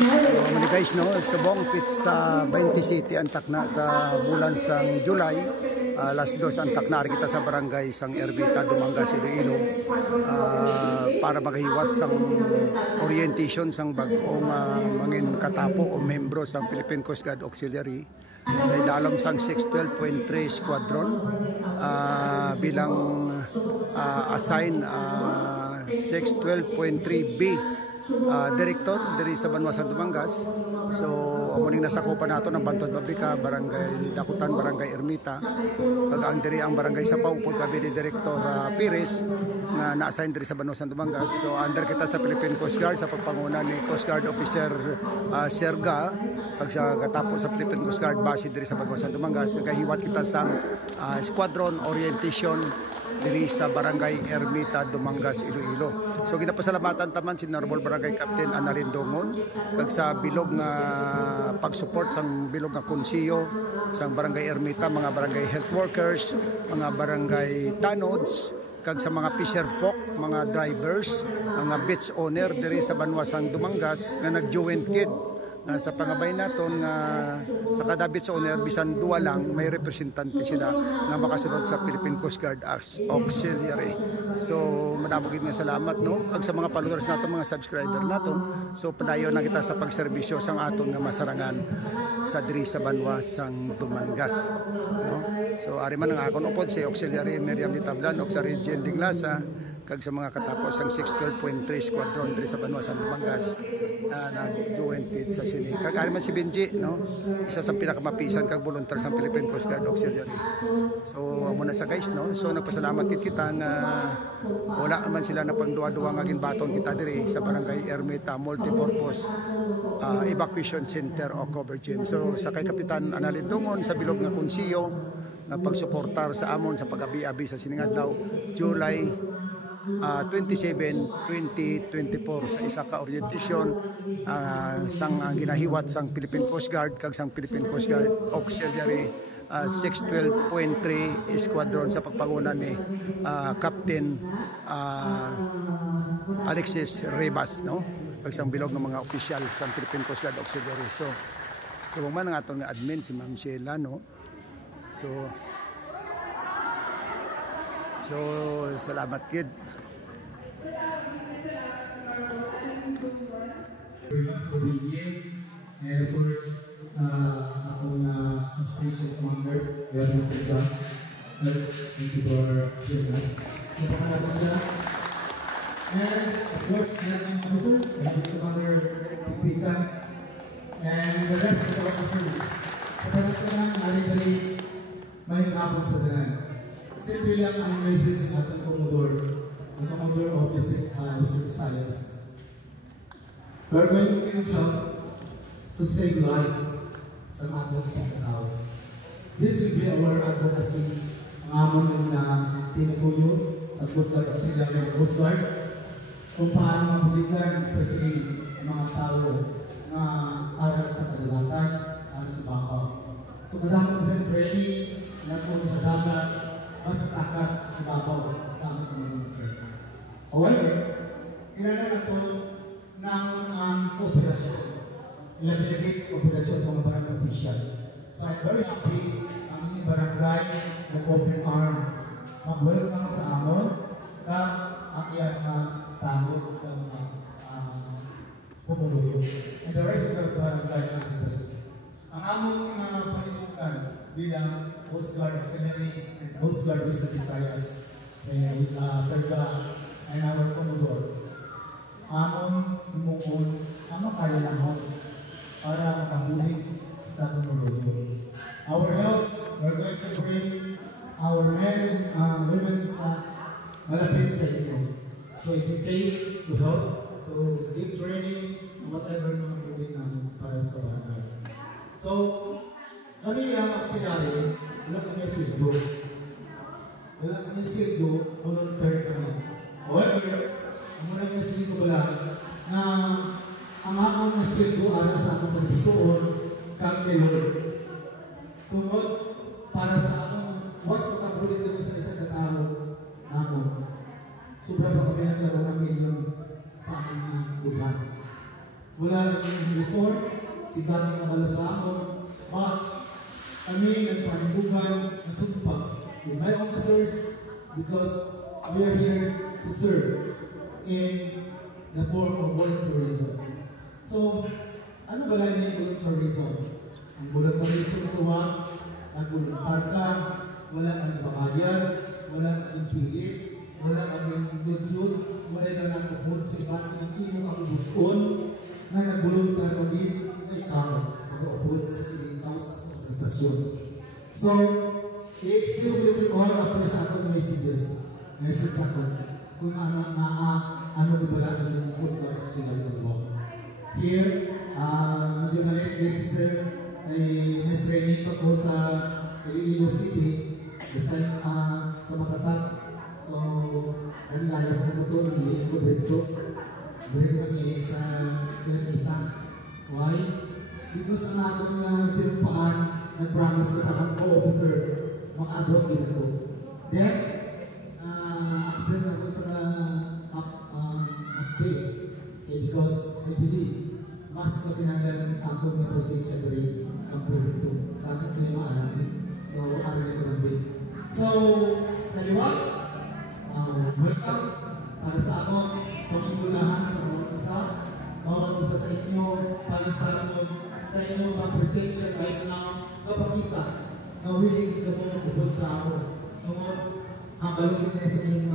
Mga guys, no, subong pizza 20 City antak na sa bulan sang July. Alas 2 antak na kita sa barangay sang Ermita, Dumangas, Iloilo, para magahiwat sang orientation sang bagong mangin katapo o membro sang Philippine Coast Guard Auxiliary sa idalom sang 612.3 Squadron bilang assign 612.3B Director diri sa Banwasan Dumangas. So amuning nasakupan nato ng Bantod Babrika, Barangay Dakutan, Barangay Ermita, kag ang diri ang barangay sa Paupod kabi ni Director Pires na na-assign diri sa Banwasan Dumangas. So under kita sa Philippine Coast Guard sa pagpanguna ni Coast Guard Officer Serga, pag sa katapos sa Philippine Coast Guard base diri sa Banwasan Dumangas, kahiwat kita sa squadron orientation diri sa Barangay Ermita, Dumangas, Iloilo. So ginapasalamatan taman si Honorable Barangay Captain Analin Dongon kag sa bilog nga pag-support sang bilog nga konsiyo sang Barangay Ermita, mga barangay health workers, mga barangay tanods, kag sa mga fisher folk, mga drivers, mga beach owner diri sa Banwasang Dumangas nga nag-joint kid sa pangabay naton nga sa kada beach owner bisan duwa lang may representante sila nga makasunod sa Philippine Coast Guard Auxiliary. So madamo gid nga salamat, no, ag sa mga followers naton, mga subscriber naton. So padayon na kita sa pagserbisyo sang aton nga masarangan sa diri sa Banwasang Dumangas, no. So ari man ang akon upod si Auxiliary Miriam Litablan og sa Region Dinglasa kag sa mga katapos ang 612.3 Squadron diri sa Banwasan Dumangas na nag-joint sa sini. Kag ari man si Benji, no, isa sa pinakamapisan kag volunteer sa Philippine Coast Guard Auxiliary. So amo na sa guys, no. So nagpasalamat kita nga wala man sila na pangduwa-duwa nga ginbaton kita diri sa Barangay Ermita Multipurpose Evacuation Center o Cover Gym. So sa kay Kapitan Analin Dongon sa bilog nga konsiyo na pagsuportar sa amon sa pag-abi-abi sa siningadlaw July 27, 2024 sa isa ka orientation sang ginahiwat sang Philippine Coast Guard kag sang Philippine Coast Guard Auxiliary 612.3 Squadron sa pagpanguna ni Captain Alexis Rebas, no, kag sang bilog ng mga opisyal sang Philippine Coast Guard Auxiliary. So man ang aton nga admin si Ma'am Sheila, no. So salamat kid. And of course, akong substation commander, Leon Silva. Sir, thank you for joining us. Kapakan natin siya. And of course, Landing Officer, Landing Commander Pipika, and the rest of the officers. Sa tanak naman, ari-ari may hapon sa tanan. Simple lang ang message ng ating Commodore of District Science. We're going to help to save life sa atong isang tao. This will be our advocacy, ang amon na tinutuyo sa Coast Guard Auxiliary Coast Guard kung paano mabulitan, especially ang mga tao na aral sa kadalatan, aral sa bakaw. So kadamang sa training, natin sa dagat, at sa takas sa bakaw, dapat naman training. However, kailangan nato ng kooperasyon. Ilabinates kooperasyon sa mga barangay official. So I'm very happy ang inyong barangay nag-open arm mag-welcome sa amon ka ang iyang tawag ng mga pumuluyo. And the rest of the barangay natin. Ang among panimukan bilang Coast Guard Auxiliary and Coast Guard Visayas sa Serga and our Commodore. Amon imukon ang makailangan para makabulig sa pumuluyo. Our help, we're going to bring our men and women sa malapit sa inyo to educate, to help, to give training, whatever naman bulig namin para sa barangay. So, kami ang auxiliary, wala kami sildo. Wala kami sildo, volunteer kami. However, muna kami sildo pala na ang akong nasweldo ara sa akong pagpisuon kang kay Lord. Tungod para sa akong once makabulit kami sa isang katao namon. Sobra pa kami nagkaroon ng milyon sa aming lugar. wala yung motor, si Gati nga balo sa ako, but kami nagpanindugan, nasumpa with my officers because we are here to serve in the form of volunteerism. So, ano ba lang yung volunteerism? Ang volunteerism ito nagvoluntar ka, wala kang nabakayan, wala kang pilit, wala kang good, wala kang nakapun sa iba ng imo ang bukon na nagvoluntar ka din na ikaw mag-upod sa silitaw sa organisasyon. So, i-explain ko ito all after sa akong messages ako kung ano di ba lang yung post na sila ito mo. Here, medyo na late si sir ay may training pa ko sa Iloilo City sa Makatag. So, nalayas na ko ito, hindi ko bretso. Bretso kami sa Ernita. Why? Because ang aking sinumpaan, nag-promise ko sa akong co-officer, maka-abroad din ako. Then, absent ako sa update. Because I believe, mas matinagalan ako ng proceed sa grade ang proyekto. Dapat kayo maalamin. So, ari na ko ng grade. So, sa liwag, welcome para sa ako, pangingulahan sa bawat isa sa inyo, palisalon sa inyong presensya right now, kapakita na willing ka mo nakubod sa ako. Ang balong sa inyong